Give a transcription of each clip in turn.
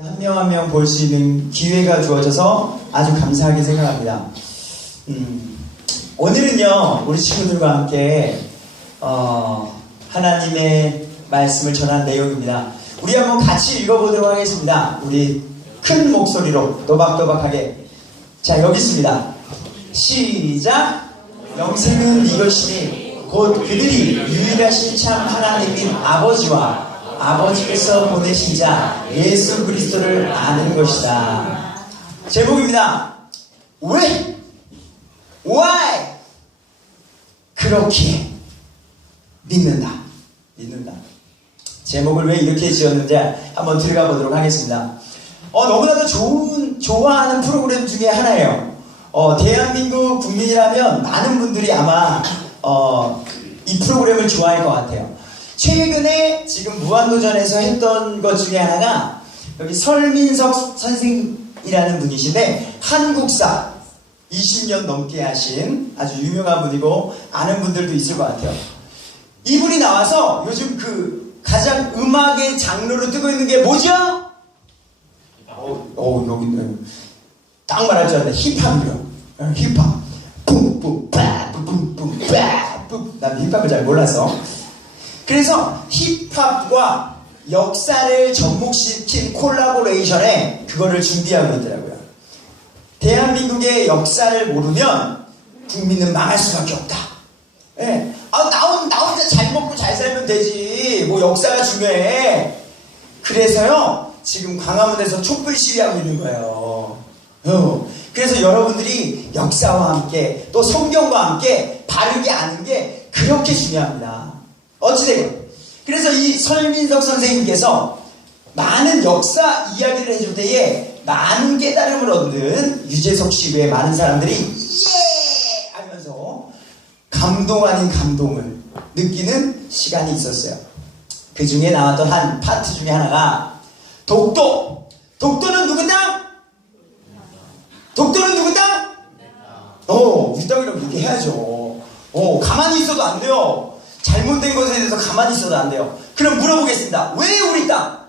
한 명 한 명 볼 수 있는 기회가 주어져서 아주 감사하게 생각합니다. 오늘은요, 우리 친구들과 함께 하나님의 말씀을 전한 내용입니다. 우리 한번 같이 읽어보도록 하겠습니다. 우리 큰 목소리로 또박또박하게. 자, 여기 있습니다. 시작. 영생은 이것이니 곧 그들이 유일하신 참 하나님인 아버지와 아버지께서 보내신 자 예수 그리스도를 아는 것이다. 제목입니다. 왜? Why? 그렇게 믿는다. 제목을 왜 이렇게 지었는지 한번 들어가 보도록 하겠습니다. 너무나도 좋아하는 프로그램 중에 하나예요. 대한민국 국민이라면 많은 분들이 아마 이 프로그램을 좋아할 것 같아요. 최근에 지금 무한도전에서 했던 것 중에 하나가 여기 설민석 선생이라는 분이신데 한국사 20년 넘게 하신 아주 유명한 분이고 아는 분들도 있을 것 같아요. 이분이 나와서 요즘 그 가장 음악의 장르로 뜨고 있는 게 뭐죠? 여기 딱 말할 줄 알았네. 힙합이요. 힙합. 뿜뿜빠 뿜뿜빠 뿜. 난 힙합을 잘 몰라서. 그래서 힙합과 역사를 접목시킨 콜라보레이션에 그거를 준비하고 있더라고요. 대한민국의 역사를 모르면 국민은 망할 수밖에 없다. 예. 나 혼자 잘 먹고 잘 살면 되지. 뭐 역사가 중요해. 그래서요, 지금 광화문에서 촛불 시위하고 있는 거예요. 그래서 여러분들이 역사와 함께 또 성경과 함께 바르게 아는 게 그렇게 중요합니다. 어찌되건 그래서 이 설민석 선생님께서 많은 역사 이야기를 해줄 때에 많은 깨달음을 얻는 유재석 씨 외에 많은 사람들이 예! 하면서 감동 아닌 감동을 느끼는 시간이 있었어요. 그 중에 나왔던 한 파트 중에 하나가 독도는 누구 땅? 독도는 누구 땅? 우리 땅이라고 얘기해야죠. 가만히 있어도 안 돼요. 잘못된 것에 대해서 가만히 있어도 안 돼요. 그럼 물어보겠습니다. 왜 우리 땅?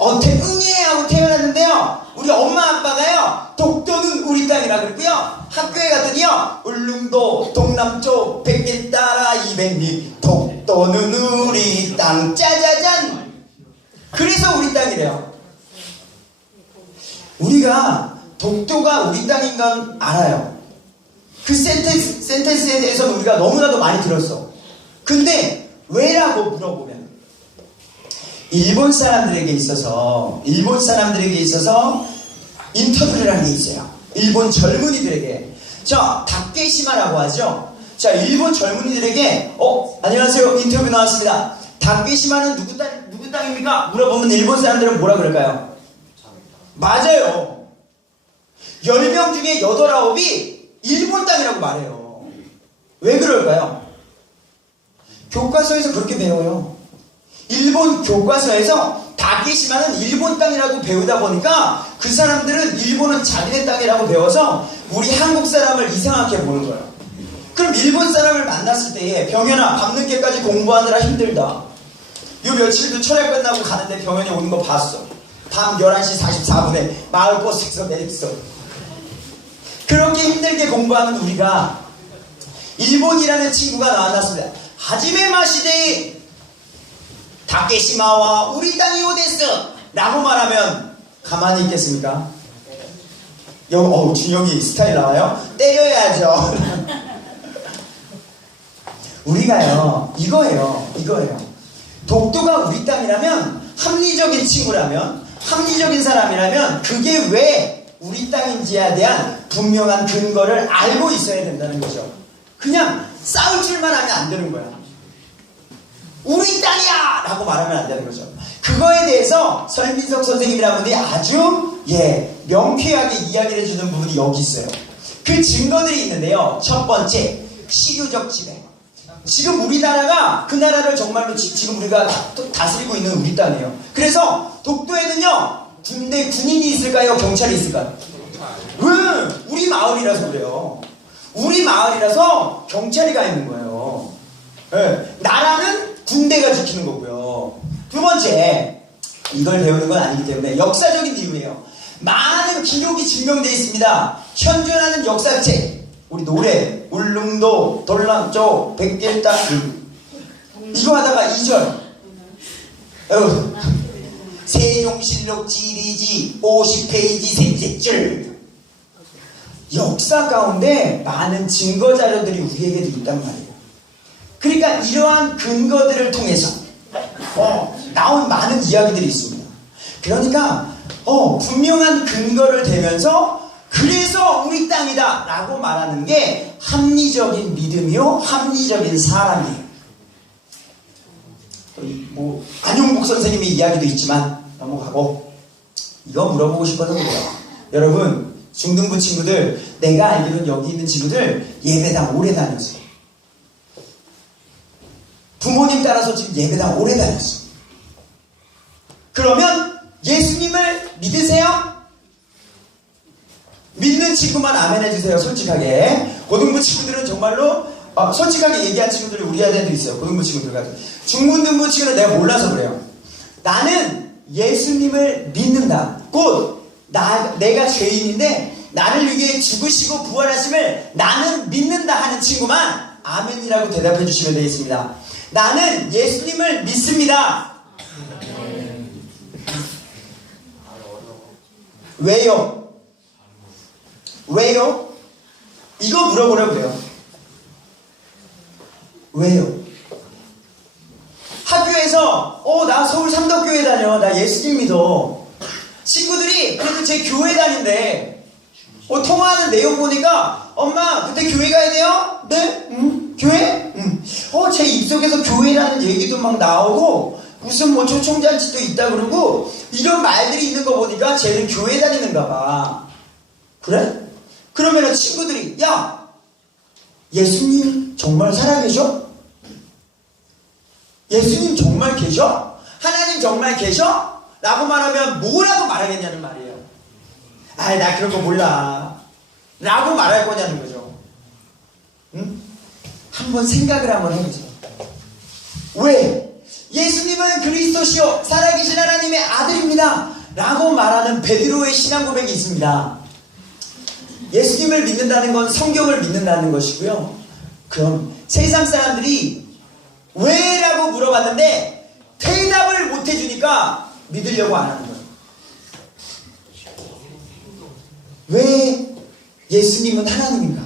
응예 하고 태어났는데요. 우리 엄마 아빠가요, 독도는 우리 땅이라 그랬고요. 학교에 갔더니요, 울릉도 동남쪽 100길 따라 200리 독도는 우리 땅 짜자잔. 그래서 우리 땅이래요. 우리가 독도가 우리 땅인 건 알아요. 그 센텐스에 대해서는 우리가 너무나도 많이 들었어. 근데 왜라고 물어보면 일본 사람들에게 있어서 인터뷰를 한 게 있어요. 일본 젊은이들에게. 자, 다케시마라고 하죠. 자, 일본 젊은이들에게 안녕하세요, 인터뷰 나왔습니다. 다케시마는 누구 땅입니까? 물어보면 일본 사람들은 뭐라 그럴까요? 맞아요. 10명 중에 8, 9이 일본 땅이라고 말해요. 왜 그럴까요? 교과서에서 그렇게 배워요. 일본 교과서에서 다케시마는 일본 땅이라고 배우다 보니까 그 사람들은 일본은 자기네 땅이라고 배워서 우리 한국 사람을 이상하게 보는 거예요. 그럼 일본 사람을 만났을 때에 병현아, 밤늦게까지 공부하느라 힘들다. 요 며칠도 철야 끝나고 가는데 병현이 오는 거 봤어. 밤 11시 44분에 마을버스에서 내렸어. 그렇게 힘들게 공부하는 우리가 일본이라는 친구가 나왔습니다. 하지메 마시데 다케시마와 우리 땅이 오데스 라고 말하면 가만히 있겠습니까? 준영이 스타일 나와요? 때려야죠. 우리가요, 이거예요. 독도가 우리 땅이라면, 합리적인 친구라면, 합리적인 사람이라면 그게 왜 우리 땅인지에 대한 분명한 근거를 알고 있어야 된다는 거죠. 그냥 싸울 줄만 하면 안 되는 거야. 우리 땅이야! 라고 말하면 안 되는 거죠. 그거에 대해서 설민석 선생님이라는 분이 아주 명쾌하게 이야기를 해주는 부분이 여기 있어요. 그 증거들이 있는데요. 첫 번째, 시교적 지배. 지금 우리나라가 그 나라를 정말로 지금 우리가 다스리고 있는 우리 땅이에요. 그래서 독도에는요, 군인이 있을까요? 경찰이 있을까요? 우리 마을이라서 그래요. 우리 마을이라서 경찰이 가 있는 거예요. 나라는 군대가 지키는 거고요. 두 번째, 이걸 배우는 건 아니기 때문에 역사적인 이유예요. 많은 기록이 증명되어 있습니다. 현존하는 역사책, 우리 노래, 울릉도, 돌람쪽, 백길당, 이거 하다가 2절, 세종실록 지리지 50페이지 셋째 줄. 역사 가운데 많은 증거 자료들이 우리에게도 있단 말이에요. 그러니까 이러한 근거들을 통해서 나온 많은 이야기들이 있습니다. 그러니까 분명한 근거를 대면서 그래서 우리 땅이다 라고 말하는 게 합리적인 믿음이요, 합리적인 사람이에요. 뭐 안용복 선생님의 이야기도 있지만 넘어가고, 이거 물어보고 싶어서 그래요. 여러분, 중등부 친구들, 내가 알기로는 여기 있는 친구들 예배당 오래 다녔어요. 부모님 따라서 지금 예배당 오래 다녔어. 그러면 예수님을 믿으세요? 믿는 친구만 아멘 해주세요. 솔직하게. 고등부 친구들은 정말로 솔직하게 얘기한 친구들이 우리 아들도 있어요. 고등부 친구들 같은. 중고등부 친구는 내가 몰라서 그래요. 나는 예수님을 믿는다. 곧 내가 죄인인데 나를 위해 죽으시고 부활하심을 나는 믿는다 하는 친구만 아멘이라고 대답해 주시면 되겠습니다. 나는 예수님을 믿습니다. 왜요? 왜요? 이거 물어보려고요. 왜요? 학교에서 나 서울 삼덕교회 다녀, 나 예수님 믿어. 친구들이 그래도 제 교회 다닌대. 통화하는 내용 보니까 엄마 그때 교회 가야 돼요? 네? 교회? 제 입속에서 교회라는 얘기도 막 나오고 무슨 뭐 초청잔치도 있다 그러고 이런 말들이 있는 거 보니까 쟤는 교회 다니는가 봐. 그래? 그러면은 친구들이 야, 예수님 정말 살아계셔? 예수님 정말 계셔? 하나님 정말 계셔? 라고 말하면 뭐라고 말하겠냐는 말이에요. 아이, 나 그런 거 몰라 라고 말할 거냐는 거죠. 응? 한번 생각을 한번 해보세요. 왜? 예수님은 그리스도시요 살아계신 하나님의 아들입니다 라고 말하는 베드로의 신앙 고백이 있습니다. 예수님을 믿는다는 건 성경을 믿는다는 것이고요. 그럼 세상 사람들이 왜? 라고 물어봤는데 대답을 못 해주니까 믿으려고 안 하는 거예요. 왜 예수님은 하나님인가?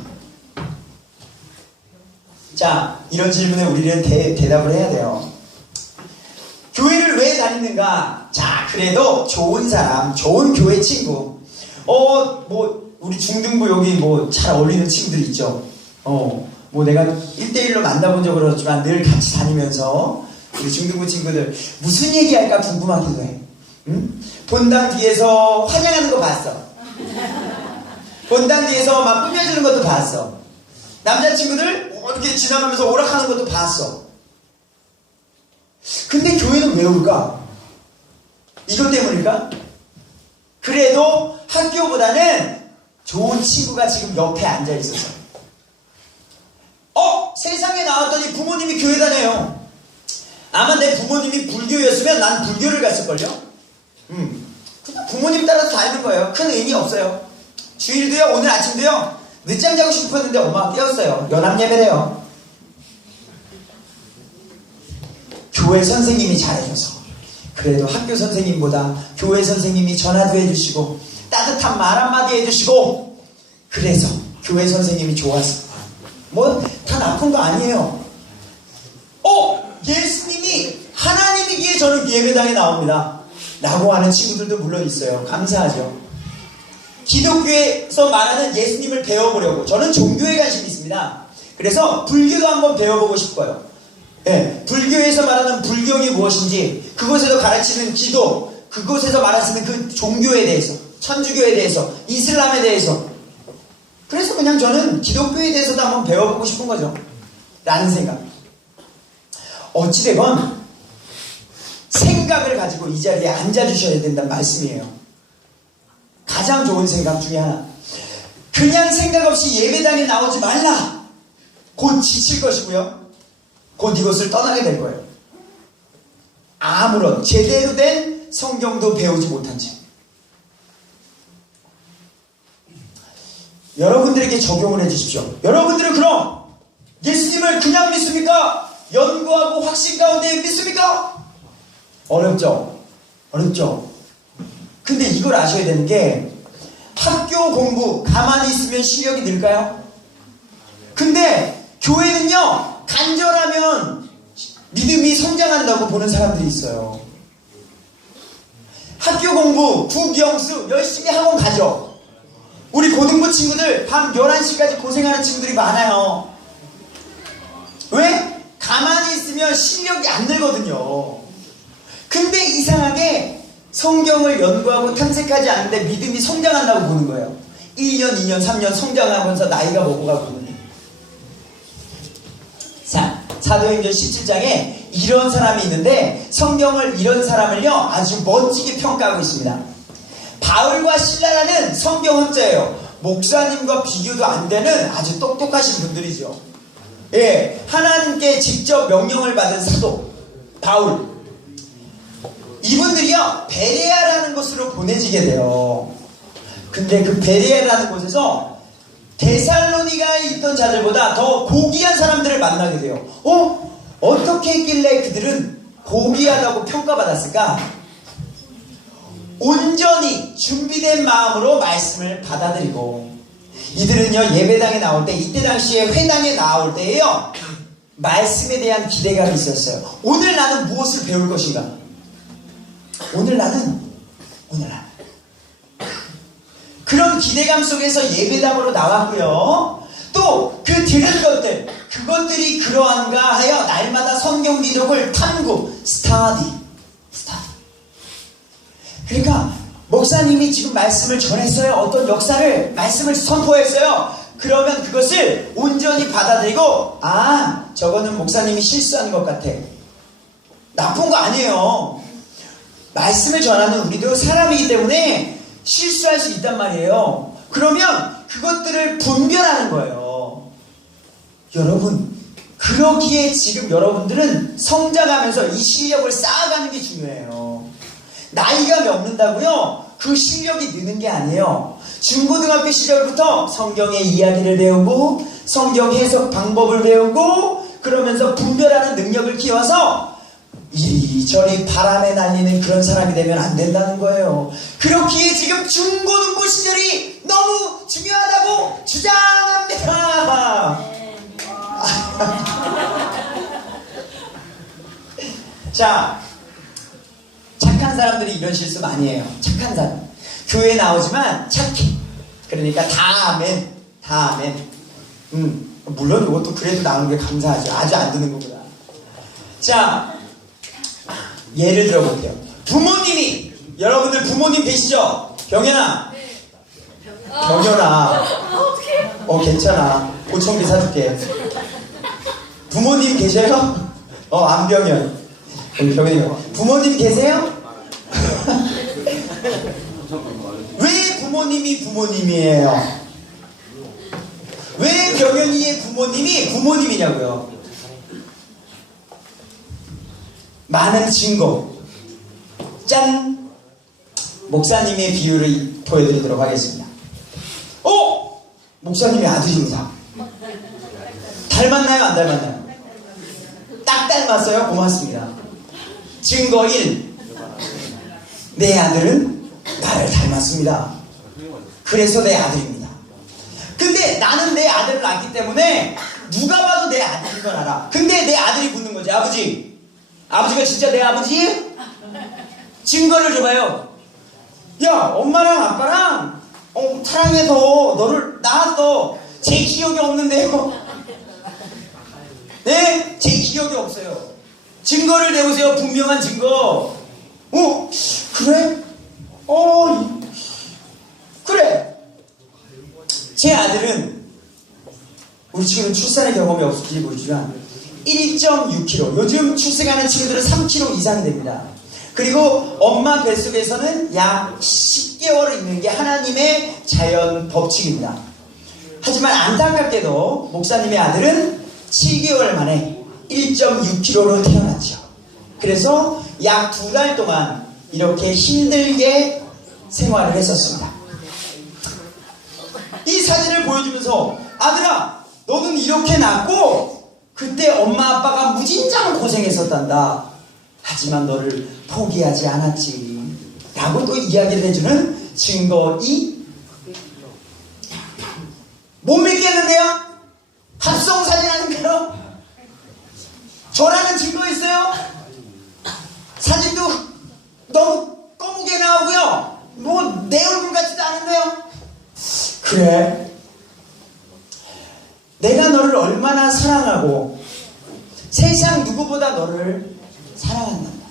자, 이런 질문에 우리는 대답을 해야 돼요. 교회를 왜 다니는가? 자, 그래도 좋은 사람, 좋은 교회 친구, 우리 중등부 여기 뭐 잘 어울리는 친구들 있죠. 뭐 내가 1대1로 만나본 적은 없지만 늘 같이 다니면서 우리 중등부 친구들 무슨 얘기할까 궁금하기도 해. 응? 본당 뒤에서 환영하는 거 봤어. 본당 뒤에서 막 꾸며주는 것도 봤어. 남자친구들 이렇게 지나가면서 오락하는 것도 봤어. 근데 교회는 왜 올까? 이것 때문일까? 그래도 학교보다는 좋은 친구가 지금 옆에 앉아있어서. 세상에 나왔더니 부모님이 교회 다녀요. 아마 내 부모님이 불교였으면 난 불교를 갔을걸요? 그냥 부모님 따라서 다니는 거예요. 큰 의미 없어요. 주일도요, 오늘 아침도요, 늦잠 자고 싶었는데 엄마가 깨웠어요. 연합예배래요. 교회 선생님이 잘해줘서. 그래도 학교 선생님보다 교회 선생님이 전화도 해주시고 따뜻한 말 한마디 해주시고, 그래서 교회 선생님이 좋았어. 뭐 다 나쁜 거 아니에요. 예수님이 하나님이기에 저는 예배당에 나옵니다 라고 하는 친구들도 물론 있어요. 감사하죠. 기독교에서 말하는 예수님을 배워보려고 저는 종교에 관심이 있습니다. 그래서 불교도 한번 배워보고 싶어요. 네, 불교에서 말하는 불경이 무엇인지, 그곳에서 가르치는 기도, 그곳에서 말하시는 그 종교에 대해서, 천주교에 대해서, 이슬람에 대해서. 그래서 그냥 저는 기독교에 대해서도 한번 배워보고 싶은 거죠. 라는 생각. 어찌되건 생각을 가지고 이 자리에 앉아주셔야 된다는 말씀이에요. 가장 좋은 생각 중에 하나. 그냥 생각 없이 예배당에 나오지 말라. 곧 지칠 것이고요. 곧 이곳을 떠나게 될 거예요. 아무런 제대로 된 성경도 배우지 못한 채 여러분들에게 적용을 해주십시오. 여러분들은 그럼 예수님을 그냥 믿습니까? 연구하고 확신 가운데 믿습니까? 어렵죠? 어렵죠? 근데 이걸 아셔야 되는 게 학교 공부 가만히 있으면 실력이 늘까요? 근데 교회는요 간절하면 믿음이 성장한다고 보는 사람들이 있어요. 학교 공부, 국영수 열심히 학원 가죠. 우리 고등부 친구들 밤 11시까지 고생하는 친구들이 많아요. 왜? 가만히 있으면 실력이 안 늘거든요. 근데 이상하게 성경을 연구하고 탐색하지 않는데 믿음이 성장한다고 보는 거예요. 1년, 2년, 3년 성장하면서 나이가 먹어가고. 자, 사도행전 17장에 이런 사람이 있는데 성경을 이런 사람을요 아주 멋지게 평가하고 있습니다. 바울과 실라라는 성경 학자예요. 목사님과 비교도 안 되는 아주 똑똑하신 분들이죠. 예, 하나님께 직접 명령을 받은 사도 바울. 이분들이요 베레아라는 곳으로 보내지게 돼요. 근데 그 베레아라는 곳에서 데살로니가에 있던 자들보다 더 고귀한 사람들을 만나게 돼요. 어떻게 했길래 그들은 고귀하다고 평가받았을까? 온전히 준비된 마음으로 말씀을 받아들이고, 이들은요 예배당에 나올 때, 이때 당시에 회당에 나올 때에요 말씀에 대한 기대감이 있었어요. 오늘 나는 무엇을 배울 것인가? 오늘 나는 그런 기대감 속에서 예배당으로 나왔고요. 또 그 들은 것들, 그것들이 그러한가 하여 날마다 성경 기록을 탐구, 스타디. 그러니까 목사님이 지금 말씀을 전했어요. 어떤 역사를, 말씀을 선포했어요. 그러면 그것을 온전히 받아들이고, 저거는 목사님이 실수한 것 같아. 나쁜 거 아니에요. 말씀을 전하는 우리도 사람이기 때문에 실수할 수 있단 말이에요. 그러면 그것들을 분별하는 거예요. 여러분, 그러기에 지금 여러분들은 성장하면서 이 실력을 쌓아가는 게 중요해요. 나이가 먹는다고요 그 실력이 느는 게 아니에요. 중고등학교 시절부터 성경의 이야기를 배우고 성경 해석 방법을 배우고 그러면서 분별하는 능력을 키워서 이리저리 바람에 날리는 그런 사람이 되면 안 된다는 거예요. 그렇기에 지금 중고등부 시절이 너무 중요하다고 주장합니다. 자, 착한 사람들이 이런 실수 많이 해요. 착한 사람. 교회에 나오지만 착해. 그러니까 다 아멘. 물론 이것도 그래도 나오는 게 감사하죠. 아주 안 드는 것보다. 자, 예를 들어볼게요. 부모님이, 여러분들 부모님 계시죠? 병현아. 병현아. 괜찮아. 보청기 사줄게. 부모님 계셔요? 안병현. 병현이. 부모님 계세요? 왜 부모님이 부모님이에요? 왜 병현이의 부모님이 부모님이냐고요? 많은 증거. 짠! 목사님의 비유를 보여드리도록 하겠습니다. 목사님의 아들입니다. 닮았나요? 안 닮았나요? 딱 닮았어요? 고맙습니다. 증거 1. 내 아들은 나를 닮았습니다. 그래서 내 아들입니다. 근데 나는 내 아들을 낳기 때문에 누가 봐도 내 아들인 걸 알아. 근데 내 아들이 묻는 거지. 아버지가 진짜 내 아버지예요? 증거를 줘봐요. 야, 엄마랑 아빠랑 사랑해서 너를 낳았어. 제 기억이 없는데요. 네? 제 기억이 없어요. 증거를 내보세요. 분명한 증거. 그래? 그래. 제 아들은, 우리 친구는 출산의 경험이 없을지 모르지만 1.6kg, 요즘 출생하는 친구들은 3kg 이상이 됩니다. 그리고 엄마 뱃속에서는 약 10개월을 있는 게 하나님의 자연 법칙입니다. 하지만 안타깝게도 목사님의 아들은 7개월 만에 1.6kg로 태어났죠. 그래서 약 2달 동안 이렇게 힘들게 생활을 했었습니다. 이 사진을 보여주면서 아들아, 너는 이렇게 낳고 그때 엄마 아빠가 무진장 고생했었단다. 하지만 너를 포기하지 않았지. 라고 또 이야기를 해주는 증거이 못 믿겠는데요? 합성사진 아닌가요? 저라는 증거 있어요? 사진도 너무 거무게 나오고요. 뭐 내 얼굴 같지도 않은데요? 그래, 내가 너를 얼마나 사랑하고 세상 누구보다 너를 사랑한단다.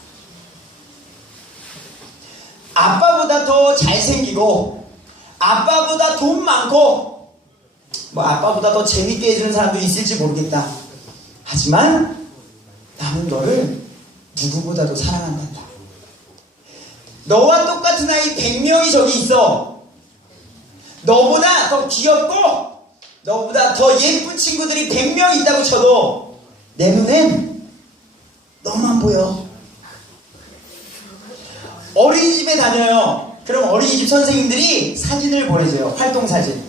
아빠보다 더 잘생기고 아빠보다 돈 많고 뭐 아빠보다 더 재밌게 해주는 사람도 있을지 모르겠다. 하지만 나는 너를 누구보다도 사랑한단다. 너와 똑같은 아이 100명이 저기 있어. 너보다 더 귀엽고 너보다 더 예쁜 친구들이 100명 있다고 쳐도 내 눈엔 너만 보여. 어린이집에 다녀요. 그럼 어린이집 선생님들이 사진을 보내줘요. 활동사진.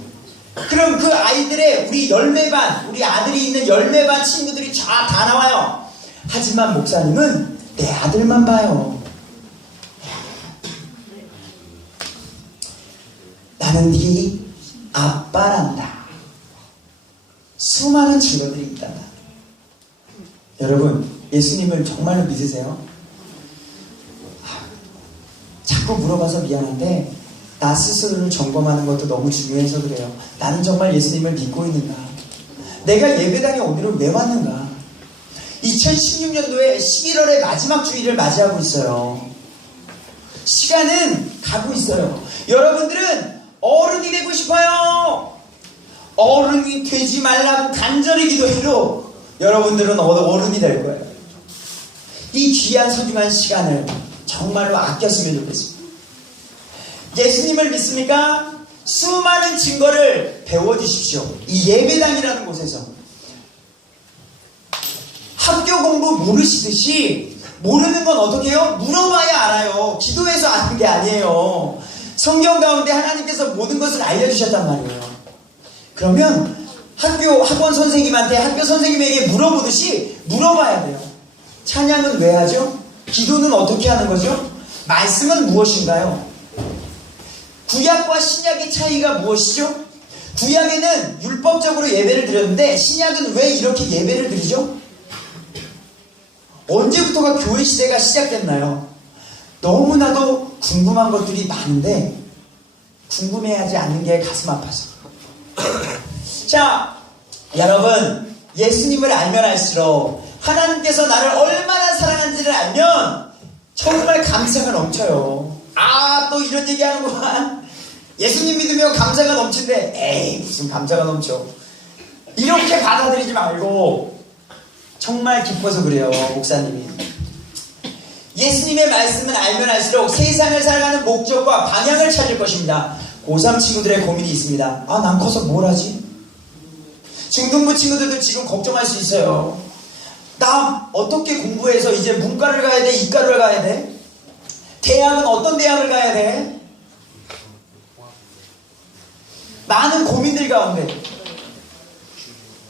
그럼 그 아이들의 우리 열매반, 우리 아들이 있는 열매반 친구들이 다 나와요. 하지만 목사님은 내 아들만 봐요. 나는 네 아빠란다. 수많은 증거들이 있단다. 여러분, 예수님을 정말로 믿으세요? 자꾸 물어봐서 미안한데 나 스스로를 점검하는 것도 너무 중요해서 그래요. 나는 정말 예수님을 믿고 있는가? 내가 예배당에 오늘은 왜 왔는가? 2016년도에 11월의 마지막 주일을 맞이하고 있어요. 시간은 가고 있어요. 여러분들은 어른이 되고 싶어요. 어른이 되지 말라고 간절히 기도해도 여러분들은 어른이 될 거예요. 이 귀한 소중한 시간을 정말로 아꼈으면 좋겠습니다. 예수님을 믿습니까? 수많은 증거를 배워주십시오. 이 예배당이라는 곳에서 학교 공부 모르시듯이 모르는 건 어떻게 해요? 물어봐야 알아요. 기도해서 아는 게 아니에요. 성경 가운데 하나님께서 모든 것을 알려주셨단 말이에요. 그러면 학원 선생님한테 학교 선생님에게 물어보듯이 물어봐야 돼요. 찬양은 왜 하죠? 기도는 어떻게 하는 거죠? 말씀은 무엇인가요? 구약과 신약의 차이가 무엇이죠? 구약에는 율법적으로 예배를 드렸는데 신약은 왜 이렇게 예배를 드리죠? 언제부터가 교회 시대가 시작됐나요? 너무나도 궁금한 것들이 많은데 궁금해하지 않는 게 가슴 아파서. 자, 여러분, 예수님을 알면 알수록 하나님께서 나를 얼마나 사랑하는지를 알면 정말 감사가 넘쳐요. 아, 또 이런 얘기하는구만. 예수님 믿으면 감사가 넘친데 에이, 무슨 감사가 넘쳐. 이렇게 받아들이지 말고 정말 기뻐서 그래요, 목사님이. 예수님의 말씀을 알면 알수록 세상을 살아가는 목적과 방향을 찾을 것입니다. 고3 친구들의 고민이 있습니다. 아, 난 커서 뭘 하지? 중등부 친구들도 지금 걱정할 수 있어요. 나 어떻게 공부해서 이제 문과를 가야 돼? 이과를 가야 돼? 대학은 어떤 대학을 가야 돼? 많은 고민들 가운데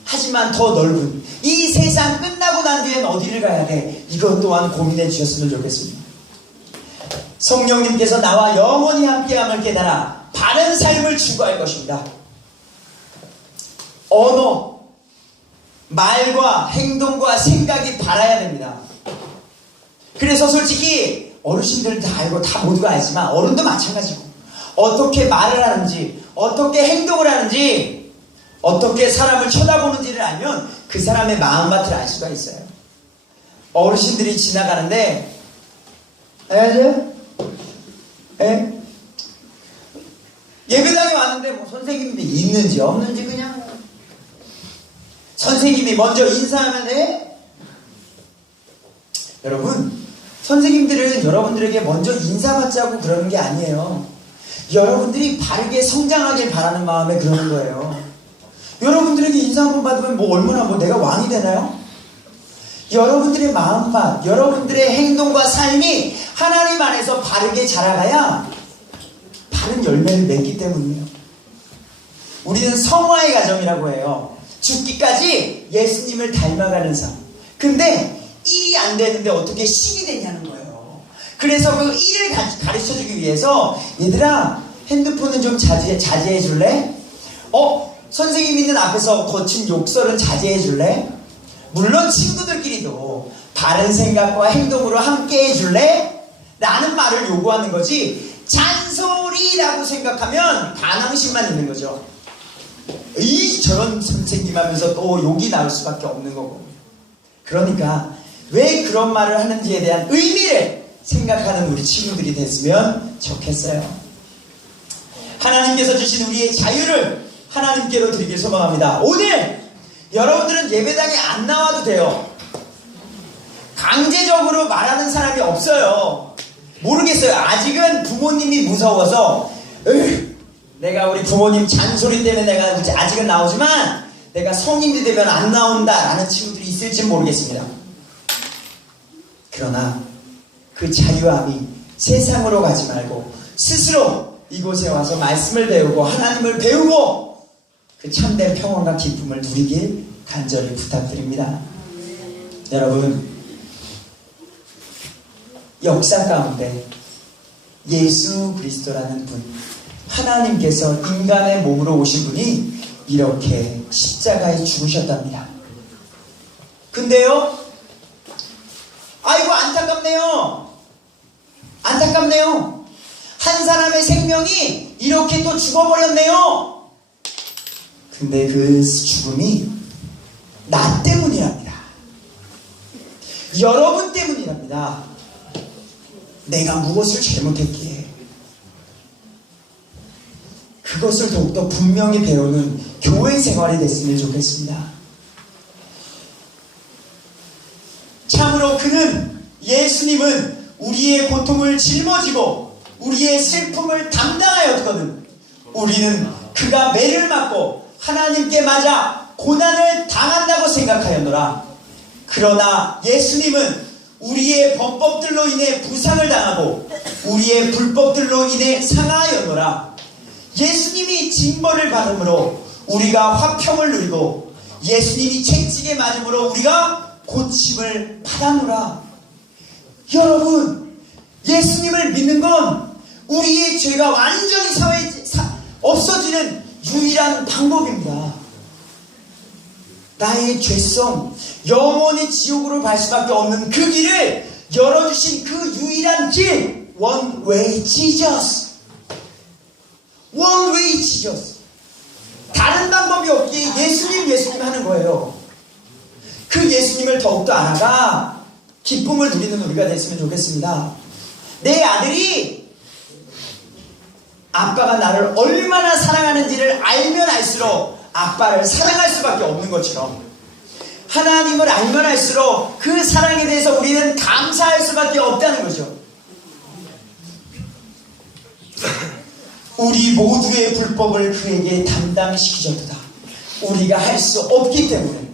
하지만 더 넓은 이 세상 끝나고 난 뒤엔 어디를 가야 돼? 이것 또한 고민해 주셨으면 좋겠습니다. 성령님께서 나와 영원히 함께함을 깨달아 바른 삶을 추구할 것입니다. 언어, 말과 행동과 생각이 바라야 됩니다. 그래서 솔직히 어르신들은 다 알고 다 모두가 알지만 어른도 마찬가지고 어떻게 말을 하는지 어떻게 행동을 하는지 어떻게 사람을 쳐다보는지를 알면 그 사람의 마음밭을 알 수가 있어요. 어르신들이 지나가는데 예배당에 왔는데 뭐 선생님이 있는지 없는지 그냥 선생님이 먼저 인사하면 돼? 여러분, 선생님들은 여러분들에게 먼저 인사받자고 그러는 게 아니에요. 여러분들이 바르게 성장하길 바라는 마음에 그러는 거예요. 여러분들에게 인사 한번 받으면 뭐 얼마나 뭐 내가 왕이 되나요? 여러분들의 마음과 여러분들의 행동과 삶이 하나님 안에서 바르게 자라가야 바른 열매를 맺기 때문이에요. 우리는 성화의 과정이라고 해요. 죽기까지 예수님을 닮아가는 삶. 근데 일이 안 되는데 어떻게 신이 되냐는 거예요. 그래서 그 일을 가르쳐주기 위해서 얘들아 핸드폰은 좀 자제해 줄래? 선생님 있는 앞에서 거친 욕설은 자제해 줄래? 물론 친구들끼리도 바른 생각과 행동으로 함께 해줄래? 라는 말을 요구하는 거지 잔소리라고 생각하면 반항심만 있는 거죠. 저런 선생님 하면서 또 욕이 나올 수밖에 없는 거고. 그러니까 왜 그런 말을 하는지에 대한 의미를 생각하는 우리 친구들이 됐으면 좋겠어요. 하나님께서 주신 우리의 자유를 하나님께로 드리길 소망합니다. 오늘 여러분들은 예배당에 안 나와도 돼요. 강제적으로 말하는 사람이 없어요. 모르겠어요. 아직은 부모님이 무서워서 내가 우리 부모님 잔소리 때문에 내가 아직은 나오지만 내가 성인이 되면 안 나온다 라는 친구들이 있을지 모르겠습니다. 그러나 그 자유함이 세상으로 가지 말고 스스로 이곳에 와서 말씀을 배우고 하나님을 배우고 그 참된 평안과 기쁨을 누리길 간절히 부탁드립니다. 여러분, 역사 가운데 예수 그리스도라는 분, 하나님께서 인간의 몸으로 오신 분이 이렇게 십자가에 죽으셨답니다. 근데요, 아이고 안타깝네요. 안타깝네요. 한 사람의 생명이 이렇게 또 죽어버렸네요. 근데 그 죽음이 나 때문이랍니다. 여러분 때문이랍니다. 내가 무엇을 잘못했기에. 그것을 더욱더 분명히 배우는 교회 생활이 됐으면 좋겠습니다. 참으로 예수님은 우리의 고통을 짊어지고 우리의 슬픔을 담당하였거든. 우리는 그가 매를 맞고 하나님께 맞아 고난을 당한다고 생각하였노라. 그러나 예수님은 우리의 범법들로 인해 부상을 당하고 우리의 불법들로 인해 상하였노라. 예수님이 징벌을 받음으로 우리가 화평을 누리고 예수님이 채찍에 맞음으로 우리가 고침을 받았노라. 여러분, 예수님을 믿는 건 우리의 죄가 완전히 없어지는 유일한 방법입니다. 나의 죄성, 영원히 지옥으로 갈 수밖에 없는 그 길을 열어주신 그 유일한 길, One way Jesus. One way Jesus. 다른 방법이 없기에 예수님 하는 거예요. 그 예수님을 더욱더 알아가 기쁨을 누리는 우리가 됐으면 좋겠습니다. 내 아들이 아빠가 나를 얼마나 사랑하는지를 알면 알수록 아빠를 사랑할 수밖에 없는 것처럼 하나님을 알면 알수록 그 사랑에 대해서 우리는 감사할 수밖에 없다는 거죠. 우리 모두의 불법을 그에게 담당시키셨다. 우리가 할 수 없기 때문에.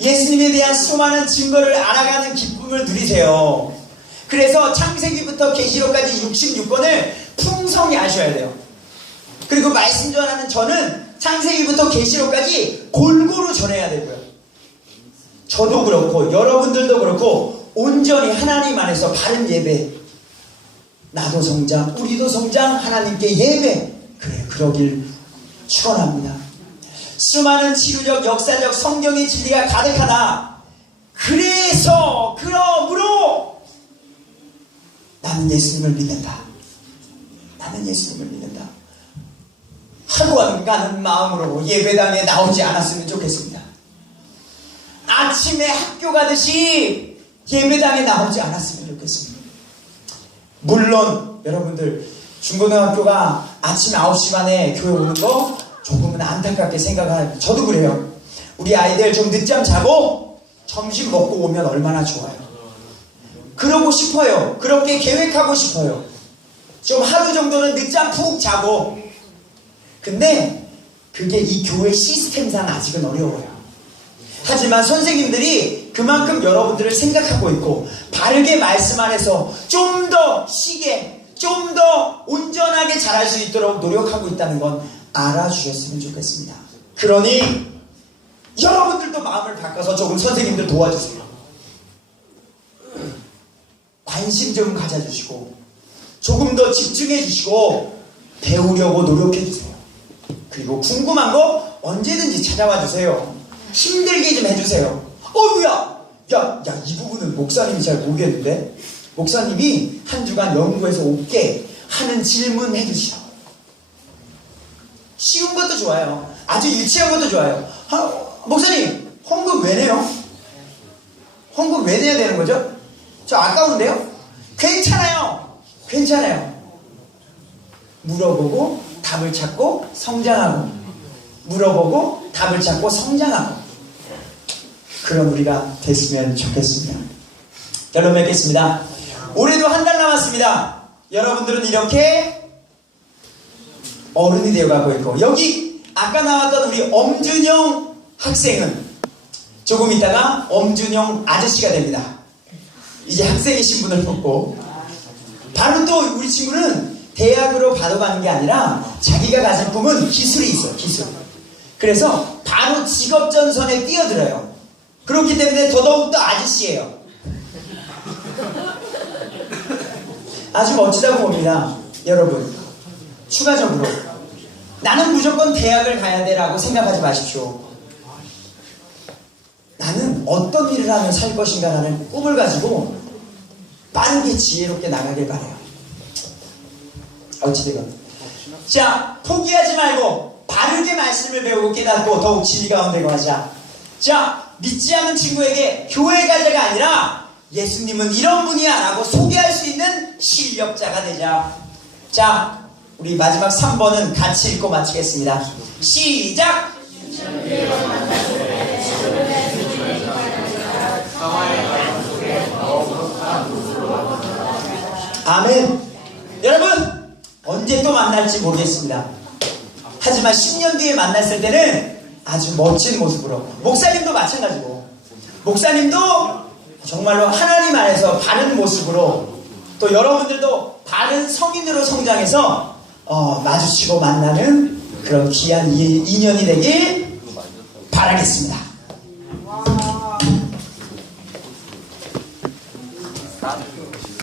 예수님에 대한 수많은 증거를 알아가는 기쁨을 누리세요. 그래서 창세기부터 계시록까지 66권을 풍성히 아셔야 돼요. 그리고 말씀 전하는 저는 창세기부터 계시록까지 골고루 전해야 되고요. 저도 그렇고 여러분들도 그렇고 온전히 하나님 안에서 바른 예배, 나도 성장, 우리도 성장, 하나님께 예배, 그래 그러길 축원합니다. 수많은 치유적 역사적 성경의 진리가 가득하다. 그러므로 나는 예수님을 믿는다. 나는 예수님을 믿는다 하고 가는 마음으로 예배당에 나오지 않았으면 좋겠습니다. 아침에 학교 가듯이 예배당에 나오지 않았으면 좋겠습니다. 물론 여러분들 중고등학교가 아침 9시 반에 교회 오는 거 조금은 안타깝게 생각하는, 저도 그래요. 우리 아이들 좀 늦잠 자고 점심 먹고 오면 얼마나 좋아요. 그러고 싶어요. 그렇게 계획하고 싶어요. 좀 하루 정도는 늦잠 푹 자고. 근데 그게 이 교회 시스템상 아직은 어려워요. 하지만 선생님들이 그만큼 여러분들을 생각하고 있고 바르게 말씀 안에서 좀 더 시게, 좀 더 온전하게 잘할 수 있도록 노력하고 있다는 건 알아주셨으면 좋겠습니다. 그러니 여러분들도 마음을 바꿔서 조금 선생님들 도와주세요. 관심 좀 가져주시고 조금 더 집중해 주시고 배우려고 노력해 주세요. 그리고 궁금한 거 언제든지 찾아와 주세요. 힘들게 좀 해주세요. 이 부분은 목사님이 잘 모르겠는데 목사님이 한 주간 연구해서 올게 하는 질문 해주시오. 쉬운 것도 좋아요. 아주 유치한 것도 좋아요. 목사님 헌금 왜 내요? 헌금 왜 내야 되는 거죠? 저 아까운데요? 괜찮아요. 물어보고 답을 찾고 성장하고 물어보고 답을 찾고 성장하고 그런 우리가 됐으면 좋겠습니다. 결론 맺겠습니다. 올해도 한 달 남았습니다. 여러분들은 이렇게 어른이 되어가고 있고 여기 아까 나왔던 우리 엄준영 학생은 조금 있다가 엄준영 아저씨가 됩니다. 이제 학생의 신분을 벗고 바로 또 우리 친구는 대학으로 바로 가는 게 아니라 자기가 가진 꿈은 기술이 있어요. 기술. 그래서 바로 직업전선에 뛰어들어요. 그렇기 때문에 더더욱더 아저씨예요. 아주 멋지다고 봅니다. 여러분 추가적으로 나는 무조건 대학을 가야 돼 라고 생각하지 마십시오. 나는 어떤 일을 하면 살 것인가 라는 꿈을 가지고 빠르게 지혜롭게 나가길 바라요. 어찌되건 자 포기하지 말고 바르게 말씀을 배우고 깨닫고 더욱 진리 가운데 거하자. 자 믿지 않는 친구에게 교회 가자가 아니라 예수님은 이런 분이야 라고 소개할 수 있는 실력자가 되자. 자 우리 마지막 3번은 같이 읽고 마치겠습니다. 시작! 아멘. 여러분 언제 또 만날지 모르겠습니다. 하지만 10년 뒤에 만났을 때는 아주 멋진 모습으로 목사님도 마찬가지고 목사님도 정말로 하나님 안에서 바른 모습으로 또 여러분들도 바른 성인으로 성장해서 마주치고 만나는 그런 귀한 인연이 되길 바라겠습니다.